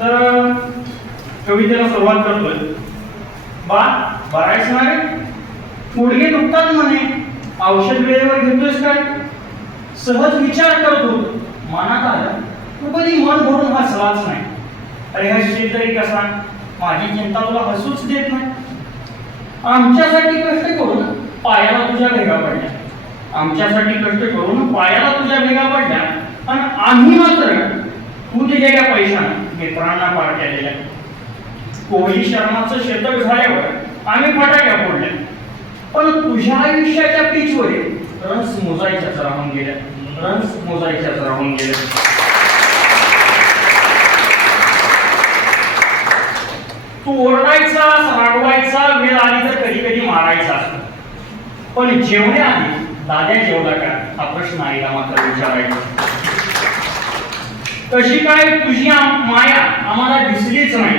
तर कवितेला सुरुवात करतोय. बा बरायच नाही, गुडघे दुखतात म्हणे, औषध वेळेवर घेतोयस काय? सहज विचार करत होतो, मनात आलं तू कधी मन भरून हसलाच नाही. अरे हसशील तरी कसा, माझी चिंता तुला हसूच देत नाही. आमच्यासाठी कष्ट करून पायाला तुझ्या भेगा पडल्या, आमच्यासाठी कष्ट करून पायाला तुझ्या भेगा पडल्या, आणि आम्ही मात्र तू दिलेल्या पैशानं मित्रांना पार्ट्या दिल्या. कोहली शर्माचं शतक झाल्यावर आम्ही फटाक्या फोडल्या, पण तुझ्या आयुष्याच्या पिचवर रन्स मोजायच्याच राहून गेल्या, रन्स मोजायच्याच राहून गेल्या. तू ओरडायचा, रागवायचा, वेळ आली तर कधी कधी मारायचा, पण जेवण्याआधी दाद्या जेवला का हा प्रश्न आईला मात्र विचारायचा. कशी काय तुझी माया आम्हाला दिसलीच नाही,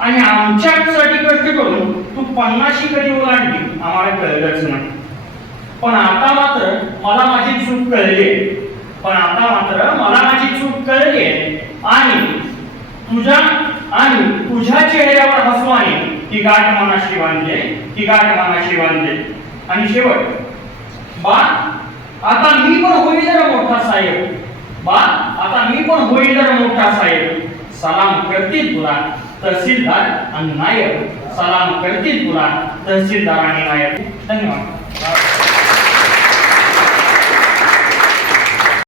आणि आमच्यासाठी कष्ट करून तू 50 कधी ओलांडली आम्हाला कळलंच नाही. पण आता मात्र मला माझी चूक कळली, पण आता मात्र मला माझी चूक कळली, आणि तुझ्या चेहऱ्यावर हसवाने ती गाठ मनाशी बांधले, ती गाठ मनाशी बांधले. आणि शेवट, बा आता मी पण होईल जरा मोठा साहेब, बा आता मी पण होईल जरा मोठा साहेब. सलाम करतील तुला तहसीलदार आणि नायक, सलाम करतील तुला तहसीलदार आणि नायक. धन्यवाद.